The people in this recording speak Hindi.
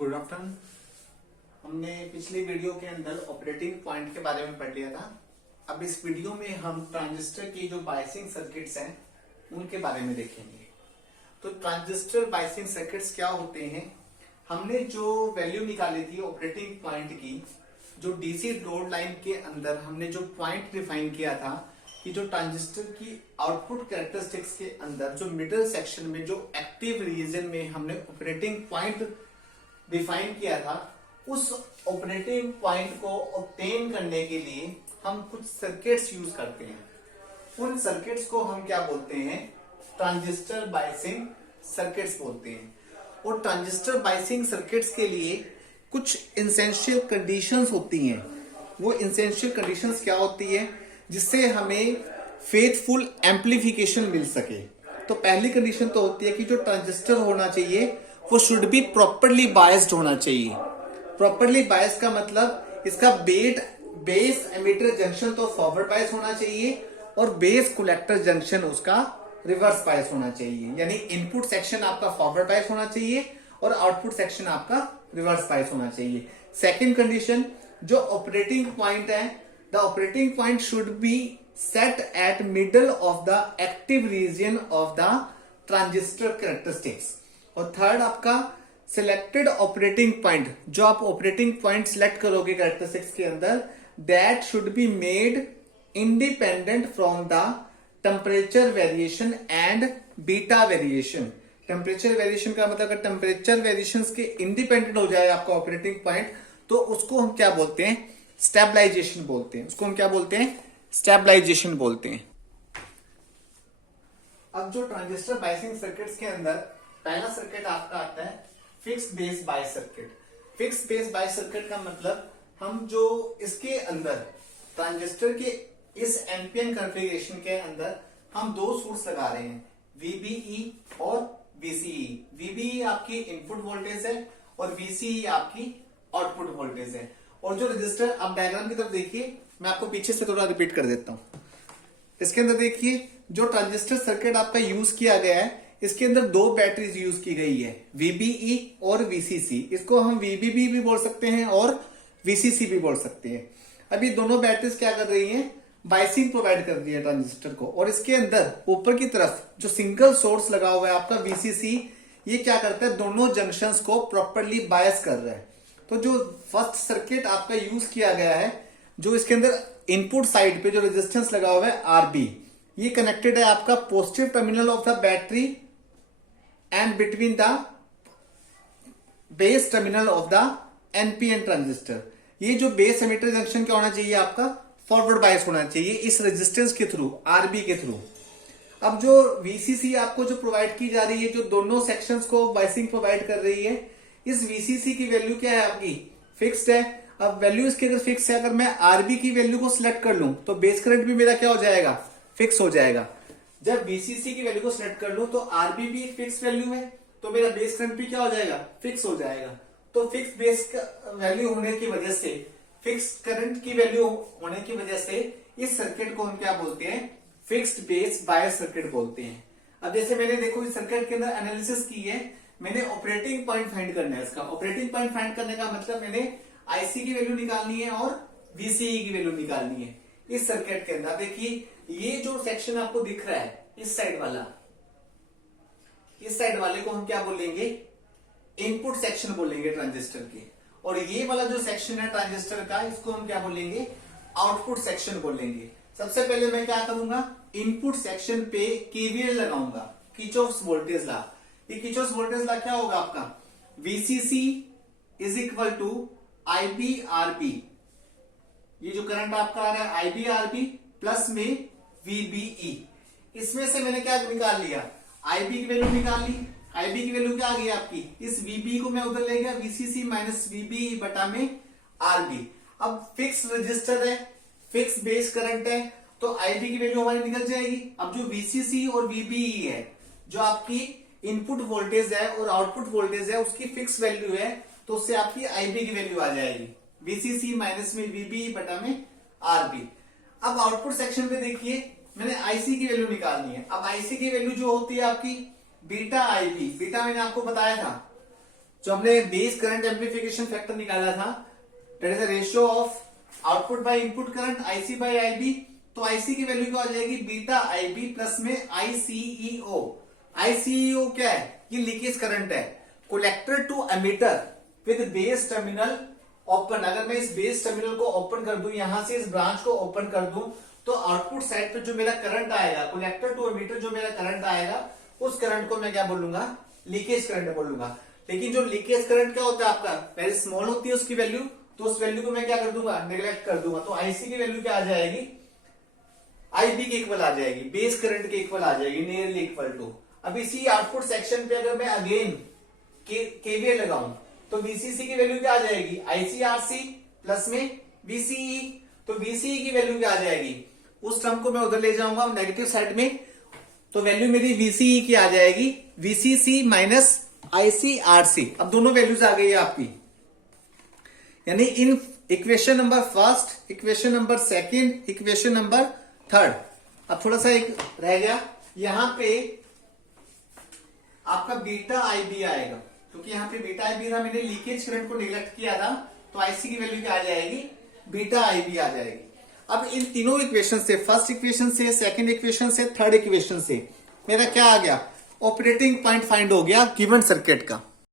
Good afternoon. हमने पिछली वीडियो के अंदर ऑपरेटिंग पॉइंट के बारे में पढ़ लिया था। अब इस वीडियो में हम ट्रांजिस्टर की जो बायसिंग सर्किट्स हैं उनके बारे में देखेंगे। तो ट्रांजिस्टर बायसिंग सर्किट्स क्या होते हैं, हमने जो वैल्यू निकाली थी ऑपरेटिंग पॉइंट की, जो डीसी लोड लाइन के अंदर हमने जो पॉइंट डिफाइन किया था कि जो ट्रांजिस्टर की आउटपुट कैरेक्टरिस्टिक्स के अंदर जो मिडिल सेक्शन में जो एक्टिव रीजन में हमने ऑपरेटिंग पॉइंट डिफाइन किया था, उस ऑपरेटिंग पॉइंट को ऑब्टेन करने के लिए हम कुछ सर्किट्स यूज करते हैं। उन सर्किट्स को हम क्या बोलते हैं, ट्रांजिस्टर बायसिंग सर्किट्स बोलते हैं। और ट्रांजिस्टर बायसिंग सर्किट्स के लिए कुछ इंसेंशियल कंडीशंस होती हैं। वो इंसेंशियल कंडीशंस क्या होती है जिससे हमें फेथफुल एम्पलीफिकेशन मिल सके। तो पहली कंडीशन तो होती है कि जो ट्रांजिस्टर होना चाहिए वो शुड बी प्रॉपरली बायस्ड होना चाहिए। प्रॉपरली बायस्ड का मतलब इसका बेस एमिटर जंक्शन तो फॉरवर्ड बायस होना चाहिए और बेस कलेक्टर जंक्शन उसका रिवर्स बायस होना चाहिए। यानी इनपुट सेक्शन आपका फॉरवर्ड बायस होना चाहिए और आउटपुट सेक्शन आपका रिवर्स बायस होना चाहिए। सेकेंड कंडीशन, जो ऑपरेटिंग पॉइंट है, the operating point should be set eight middle of the active region of the transistor characteristics. और थर्ड आपका सिलेक्टेड ऑपरेटिंग पॉइंट, जो आप ऑपरेटिंग पॉइंट सिलेक्ट करोगे कैरेक्टरिस्टिक्स के अंदर, that should be made independent from the temperature variation and beta variation. Temperature variation का मतलब अगर टेम्परेचर वेरिएशन के इंडिपेंडेंट हो जाए आपका ऑपरेटिंग पॉइंट, तो उसको हम क्या बोलते हैं, स्टेबलाइजेशन बोलते हैं। उसको हम क्या बोलते हैं, स्टेबलाइजेशन बोलते हैं। अब जो ट्रांजिस्टर बायसिंग सर्किट्स के अंदर पहला सर्किट आपका आता है fixed base bias circuit. Fixed base bias circuit का मतलब हम जो इसके अंदर ट्रांजिस्टर के इस एनपीएन कॉन्फ़िगरेशन के अंदर हम दो सोर्स लगा रहे हैं, वीबीई और वीसीई। वीबीई आपकी इनपुट वोल्टेज है और वीसीई आपकी आउटपुट वोल्टेज है। और जो रजिस्टर, आप डायग्राम की तरफ देखिए, मैं आपको पीछे से थोड़ा रिपीट कर देता हूं। इसके अंदर देखिए जो ट्रांजिस्टर सर्किट आपका यूज किया गया है, इसके अंदर दो बैटरीज यूज की गई है, वीबीई और वीसीसी। इसको हम वीबीबी भी बोल सकते हैं और वीसीसी भी बोल सकते हैं। अभी दोनों बैटरीज क्या कर रही हैं, बायसिंग प्रोवाइड कर रही है ट्रांजिस्टर को। और इसके अंदर ऊपर की तरफ जो सिंगल सोर्स लगा हुआ है आपका वीसीसी, ये क्या करता है, दोनों जंक्शंस को प्रॉपरली बायस कर रहा है। तो जो फर्स्ट सर्किट आपका यूज किया गया है, जो इसके अंदर इनपुट साइड पे जो रेजिस्टेंस लगा हुआ है आरबी, ये कनेक्टेड है आपका positive terminal of the battery and between the base terminal of the NPN transistor. ये जो बेस एमिटर जंक्शन क्या होना चाहिए, आपका फॉरवर्ड बायस होना चाहिए इस रेजिस्टेंस के थ्रू, आरबी के थ्रू। अब जो वीसीसी आपको जो प्रोवाइड की जा रही है, जो दोनों सेक्शंस को बायसिंग प्रोवाइड कर रही है, इस वीसीसी की वैल्यू क्या है आपकी, फिक्स्ड है। अब वैल्यू इसकी अगर फिक्स है, अगर मैं आरबी की वैल्यू को सिलेक्ट कर लूं तो बेस करंट भी मेरा क्या हो जाएगा, फिक्स हो जाएगा। जब वीसीसी की वैल्यू को सिलेक्ट कर लूं तो आरबी भी फिक्स वैल्यू है, तो मेरा बेस करंट भी क्या हो जाएगा, फिक्स हो जाएगा। तो फिक्स बेस वैल्यू होने की वजह से, फिक्स करंट की वैल्यू होने की वजह से इस सर्किट को हम क्या बोलते हैं, फिक्स्ड बेस बायस सर्किट बोलते हैं। अब जैसे मैंने देखो इस सर्किट के अंदर एनालिसिस की है, मैंने ऑपरेटिंग पॉइंट फाइंड करना है। इसका ऑपरेटिंग पॉइंट फाइंड करने का मतलब मैंने आईसी की वैल्यू निकालनी है और वीसीई की वैल्यू निकालनी है इस सर्किट के अंदर। देखिए ये जो सेक्शन आपको दिख रहा है, इस साइड वाला, इस साइड वाले को हम क्या बोलेंगे, इनपुट सेक्शन बोलेंगे ट्रांजिस्टर के। और ये वाला जो सेक्शन है ट्रांजिस्टर का, इसको हम क्या बोलेंगे, आउटपुट सेक्शन बोलेंगे। सबसे पहले मैं क्या करूंगा, इनपुट सेक्शन पे केवीएल लगाऊंगा, किर्चॉफ्स वोल्टेज लॉ। ये किर्चॉफ्स वोल्टेज लॉ क्या होगा आपका, वीसीसी इज इक्वल टू आईबीआरबी। ये जो करंट आपका आ रहा है आईबीआरबी प्लस में वीबीई। इसमें से मैंने क्या निकाल लिया, आईबी की वैल्यू निकाल ली। आईबी की वैल्यू क्या आ गई आपकी, इस वीबी को मैं उधर ले गया, वीसीसी माइनस वीबीई बटा में आरबी। अब फिक्स रजिस्टर है, फिक्स बेस करंट है, तो आईबी की वैल्यू हमारी निकल जाएगी। अब जो वीसीसी और वीबीई है, जो आपकी इनपुट वोल्टेज है और आउटपुट वोल्टेज है, उसकी फिक्स वैल्यू है, तो उससे आपकी आईबी की वैल्यू आ जाएगी, वीसीसी माइनस में वीबीई बटा में आरबी। अब आउटपुट सेक्शन पे देखिए मैंने आईसी की वैल्यू निकालनी है। अब आईसी की वैल्यू जो होती है आपकी बीटा आईबी, बीटा मैंने आपको बताया था जो हमने बेस करंट एम्प्लीफिकेशन फैक्टर निकाला था, that is the ratio of output by input current IC by IB. तो आईसी की वैल्यू क्या हो जाएगी, बीटा आईबी प्लस में आईसीईओ। आईसीईओ क्या है, ये लीकेज करंट है। Collector to emitter with base terminal open, अगर मैं इस बेस टर्मिनल को ओपन कर दूं, यहां से इस ब्रांच को ओपन कर दूं, तो आउटपुट साइड पे जो मेरा करंट आएगा, कलेक्टर टू एमिटर जो मेरा करंट आएगा, उस करंट को मैं क्या बोलूंगा, लीकेज करंट बोलूंगा। लेकिन जो लीकेज करंट क्या होता है आपका, वेरी स्मॉल होती है उसकी वैल्यू, तो उस वैल्यू को मैं क्या कर दूंगा, नेग्लेक्ट कर दूंगा। तो आईसी की वैल्यू क्या आ जाएगी, आईबी के इक्वल आ जाएगी, बेस करंट के इक्वल आ जाएगी, नियरली इक्वल टू। अब इसी आउटपुट सेक्शन पे अगर मैं अगेन केवीएल लगाऊं, तो वीसीसी की वैल्यू क्या आ जाएगी, आईसीआरसी प्लस में वीसीई। तो वीसीई की वैल्यू क्या आ जाएगी, उस टर्म को मैं उधर ले जाऊंगा नेगेटिव साइड में, तो वैल्यू मेरी वीसीई की आ जाएगी वीसीसी माइनस आईसीआरसी। अब दोनों वैल्यूज आ गई है आपकी, यानी in equation number first, equation number second, equation number third. अब थोड़ा सा एक रह गया, यहां पे आपका बीटा आईबी आएगा, क्योंकि यहां पे बीटा आईबी था, मैंने लीकेज करंट को निगलेक्ट किया था, तो आईसी की वैल्यू क्या आ जाएगी, बीटा आईबी आ जाएगी। अब इन तीनों इक्वेशन से, फर्स्ट इक्वेशन से, सेकंड इक्वेशन से, थर्ड इक्वेशन से मेरा क्या आ गया, ऑपरेटिंग पॉइंट फाइंड हो गया गिवन सर्किट का।